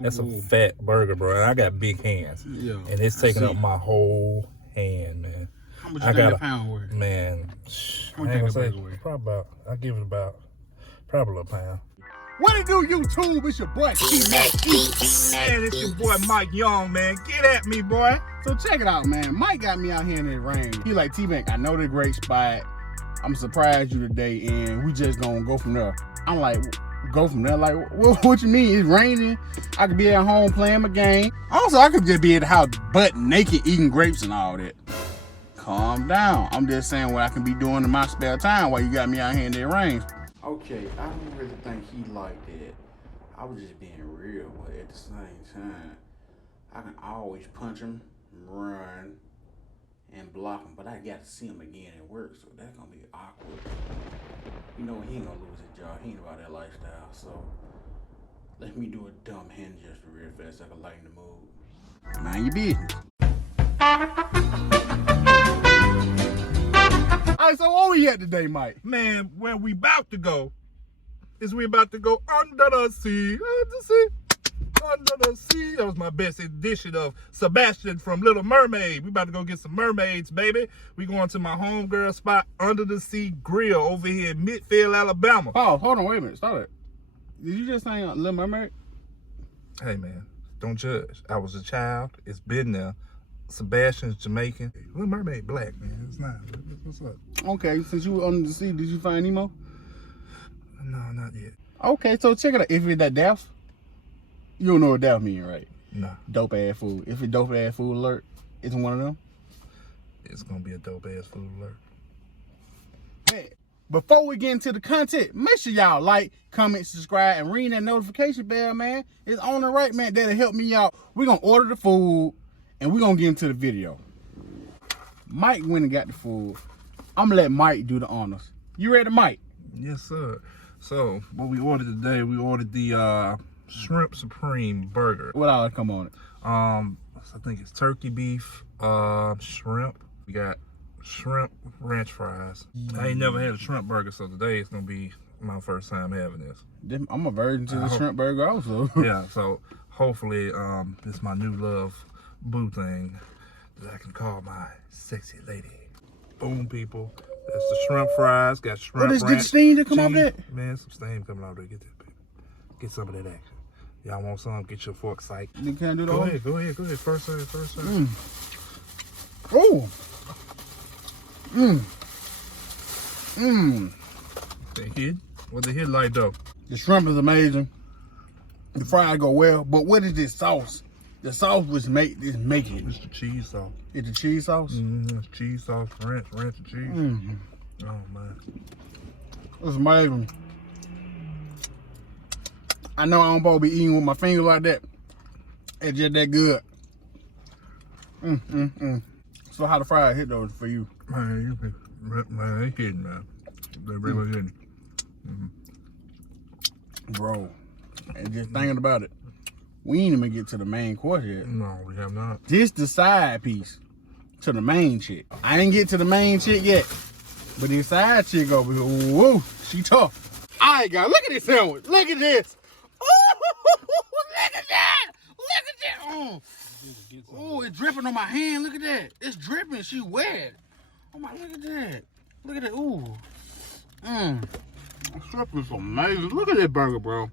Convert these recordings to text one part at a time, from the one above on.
That's a fat burger, bro. I got big hands. Yeah. And it's taking up my whole hand, man. How much you think that pound worth? Man, How much you think that probably about, I give it about, probably a pound. What it do, YouTube? It's your boy T-Mac. Man, it's your boy Myke Young, man. Get at me, boy. So check it out, man. Myke got me out here in the rain. He like, T-Mac, I know the great spot. I'm surprised you today, and we just gonna go from there. I'm like, go from there? Like, what you mean? It's raining. I could be at home playing my game. Also, I could just be at the house butt naked eating grapes and all that. Calm down. I'm just saying what I can be doing in my spare time while you got me out here in the rain. Okay, I don't really think he liked that. I was just being real, but at the same time, I can always punch him, run, and block him, but I got to see him again at work, so that's gonna be awkward. You know, he ain't gonna lose his job. He ain't about that lifestyle, so let me do a dumb hand gesture real fast so I can lighten the mood. Mind your business. All right, so what we at today, Myke? Man, where we about to go is we about to go under the sea, under the sea. That was my best edition of Sebastian from Little Mermaid. We about to go get some mermaids, baby. We going to my homegirl spot, Under the Sea Grill, over here in Midfield, Alabama. Oh, hold on, wait a minute, stop it. Did you just say Little Mermaid? Hey, man, don't judge. I was a child. It's been there. Sebastian's Jamaican. Little Mermaid black, man. It's not. What's up? Okay, since you were under the sea, did you find Nemo? No, not yet. Okay, so check it out. If it's that deaf, you don't know what deaf mean, right? No. Dope ass food. If it's dope ass food alert, it's one of them. It's gonna be a dope ass food alert. Man, before we get into the content, make sure y'all like, comment, subscribe, and ring that notification bell, man. It's on the right, man. That'll help me out. We're gonna order the food. And we're going to get into the video. Myke went and got the food. I'm going to let Myke do the honors. You ready, Myke? Yes, sir. So, what we ordered today, we ordered the Shrimp Supreme burger. What all come on it? I think it's turkey beef, shrimp. We got shrimp ranch fries. I ain't never had a shrimp burger, so today it's going to be my first time having this. I'm a virgin to the shrimp burger also. Yeah, so hopefully this is my new love boo thing that I can call my sexy lady. Boom, people. That's the shrimp fries. Got shrimp ranch. Did the steam to come off that? Man, some steam coming out there. Get that, baby. Get some of that action. Y'all want some? Get your fork psyched. You can't do that. Go ahead. First serve. Oh. They hit. What they hit like though? The shrimp is amazing. The fries go well, but what is this sauce? The sauce was making it. It's the cheese sauce. It's the cheese sauce? Mm-hmm. It's cheese sauce, ranch and cheese. Mm-hmm. Oh, man. It's amazing. I know I don't supposed to be eating with my finger like that. It's just that good. So how the fries hit those for you? Man, they hitting, man. They really hitting. Bro, and just thinking about it, we ain't even get to the main course yet. No, we have not. This the side piece to the main chick. I ain't get to the main chick yet, but this side chick over here, whoa, she tough. All right, guys, look at this sandwich. Look at this. Ooh, look at that. Look at that. Oh, it's dripping on my hand. Look at that. It's dripping. She wet. Oh my, look at that. Look at that. Ooh. The shrimp is amazing. Look at that burger, bro.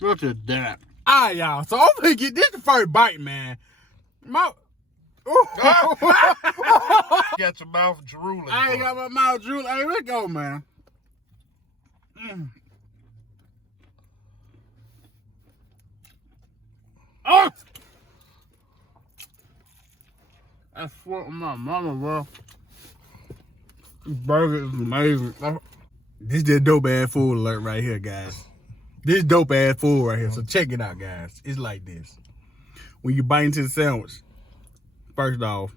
Look at that. All right, y'all. So I'm gonna get this the first bite, man. Got your mouth drooling. I ain't got my mouth drooling. Hey, let's go, man. Oh! That's what my mama, bro. This burger is amazing. This is dope ass food alert right here, guys. This dope ass food right here. So check it out, guys. It's like this. When you bite into the sandwich, first off,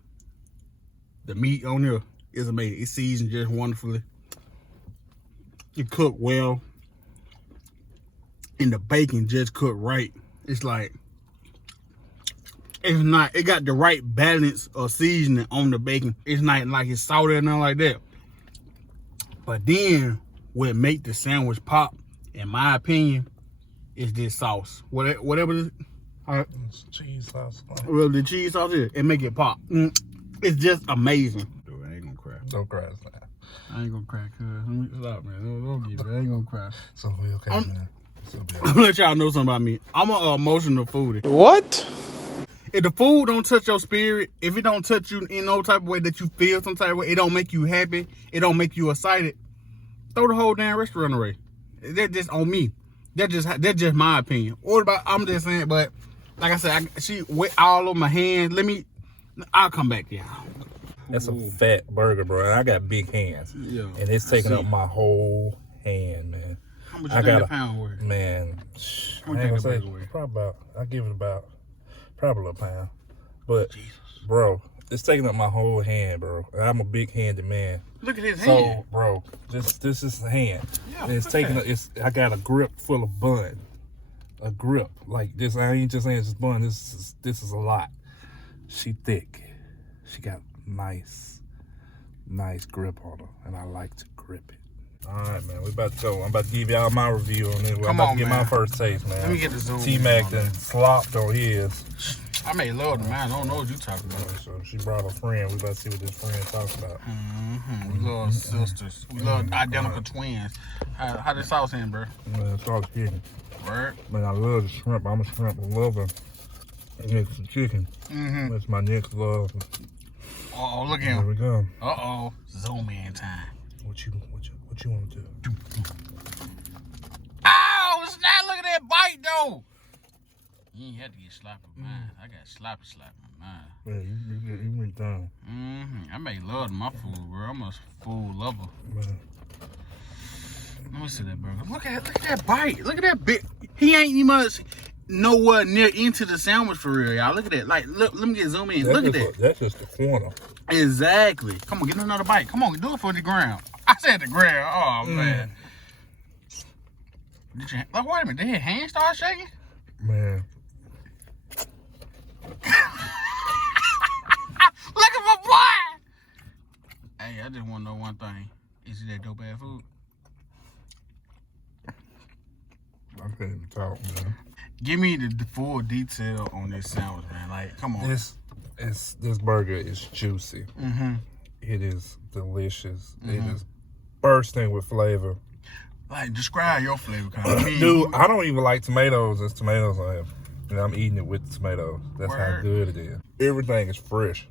the meat on here is amazing. It's seasoned just wonderfully. It cooked well. And the bacon just cooked right. It's like, it's not, it got the right balance of seasoning on the bacon. It's not like it's salty or nothing like that. But then what make the sandwich pop, in my opinion, is this sauce. Whatever this, It's cheese sauce. well, the cheese sauce is, it make it pop. It's just amazing. Dude, I ain't gonna cry. Don't cry. I ain't gonna cry, cuz. Let me stop, man. Don't give it. I ain't gonna cry. So we okay, man. So I'm gonna let y'all know something about me. I'm an emotional foodie. What? If the food don't touch your spirit, if it don't touch you in no type of way that you feel some type of way, it don't make you happy, it don't make you excited, throw the whole damn restaurant away. That's just on me. That's just my opinion. I'm just saying, but like I said, she wet all over my hands. I'll come back to y'all. That's a fat burger, bro. I got big hands. Yeah, and it's taking up my whole hand, man. How much you think a pound worth? Man, How much you think a burger worth? I give it probably a pound. But Jesus. Bro, it's taking up my whole hand, bro. I'm a big handed man. Look at his So, hand. bro, this is the hand. Yeah, And it's taking. I got a grip full of bun. A grip like this. I ain't just saying it's just bun. This is a lot. She thick. She got nice grip on her, and I like to grip it. All right, man. We about to go. I'm about to give y'all my review on it. I'm about to get my first taste, man. Let me get the zoom. T-Mac done slopped on his. I made love to mine. I don't know what you talking about. So she brought a friend. We about to see what this friend talks about. We love sisters. We love identical twins. How the sauce in, bro? Man, it's all chicken. Word. Man, I love the shrimp. I'm a shrimp lover. Next to chicken. That's my next love. Uh-oh, look at Here we him. go. Uh-oh. Zoom in time. What you want to do? Ow! It's not. Look at that bite, though. You ain't had to get sloppy with mine. I got sloppy with mine. Man, you went down. I make love to my food, bro. I'm a food lover. Man. Let me see that burger. Look at that bite. Look at that bit. He ain't even nowhere near into the sandwich for real, y'all. Look at that. Like, look, let me get zoom in. Look at that. That's just the corner. Exactly. Come on, get another bite. Come on, do it for the ground. I said the ground. Oh man. Wait a minute. Did his hand start shaking? Man. Look at my boy. Hey, I just want to know one thing. Is it that dope ass food? I can't even talk, man. Give me the full detail on this sandwich, man. Like, come on. This burger is juicy. It is delicious. It is bursting with flavor. Like, describe your flavor, kind of. Dude, I don't even like tomatoes. There's tomatoes on it. And I'm eating it with tomatoes. That's how good it is. Everything is fresh.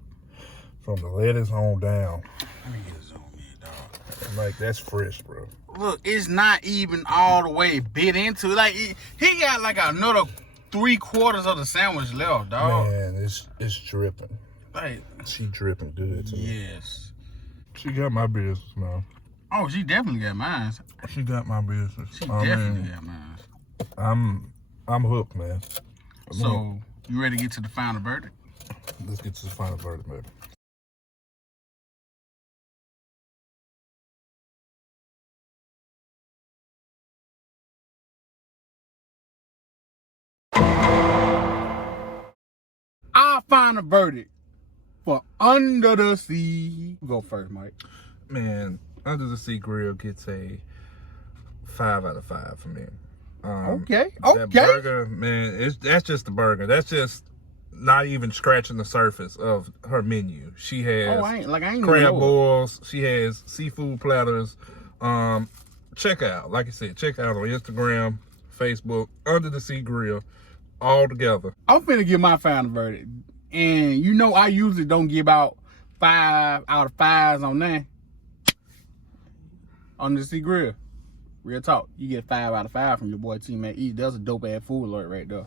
From the lettuce on down. Let me get a zoom in, dog. Like, that's fresh, bro. Look, it's not even all the way bit into it. Like, he got like another 3/4 of the sandwich left, dog. Man, it's dripping. Like, She dripping good, too. yes. She got my business, man. Oh, she definitely got mine. She got my business. She definitely got mine. I'm hooked, man. So, you ready to get to the final verdict? Let's get to the final verdict, man. I'll find a verdict for Under the Sea. Go first, Mike. Man, Under the Sea Grill gets a 5 out of 5 for me. Okay. That burger, man, that's just the burger. That's just not even scratching the surface of her menu. She has I ain't crab boils. She has seafood platters. Check out, like I said, check out on Instagram, Facebook, Under the Sea Grill, all together. I'm finna give my final verdict. And you know I usually don't give out 5 out of 5s on that. Under the Sea Grill. Real talk. You get 5 out of 5 from your boy T-Mac. That's a dope ass food alert right there.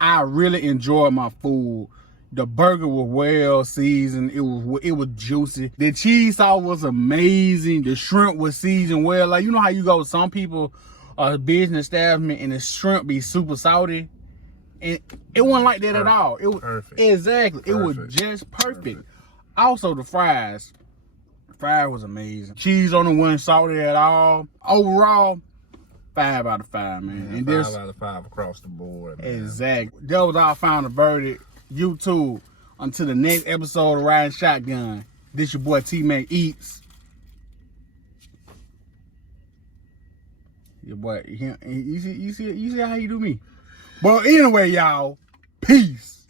I really enjoyed my food. The burger was well seasoned. It was juicy. The cheese sauce was amazing. The shrimp was seasoned well. Like, you know how you go, some people are business establishment and the shrimp be super salty. And it wasn't like that at all. It was perfect. Exactly. It was just perfect. Also the fries. The fries was amazing. Cheese on it wasn't salty at all. Overall, 5 out of 5, man. Yeah, and 5 out of 5 across the board, man. Exactly. That was our final verdict. You too. Until the next episode of Riding Shotgun. This your boy T-Mac Eats. Your boy, you see how you do me. But anyway, y'all, peace.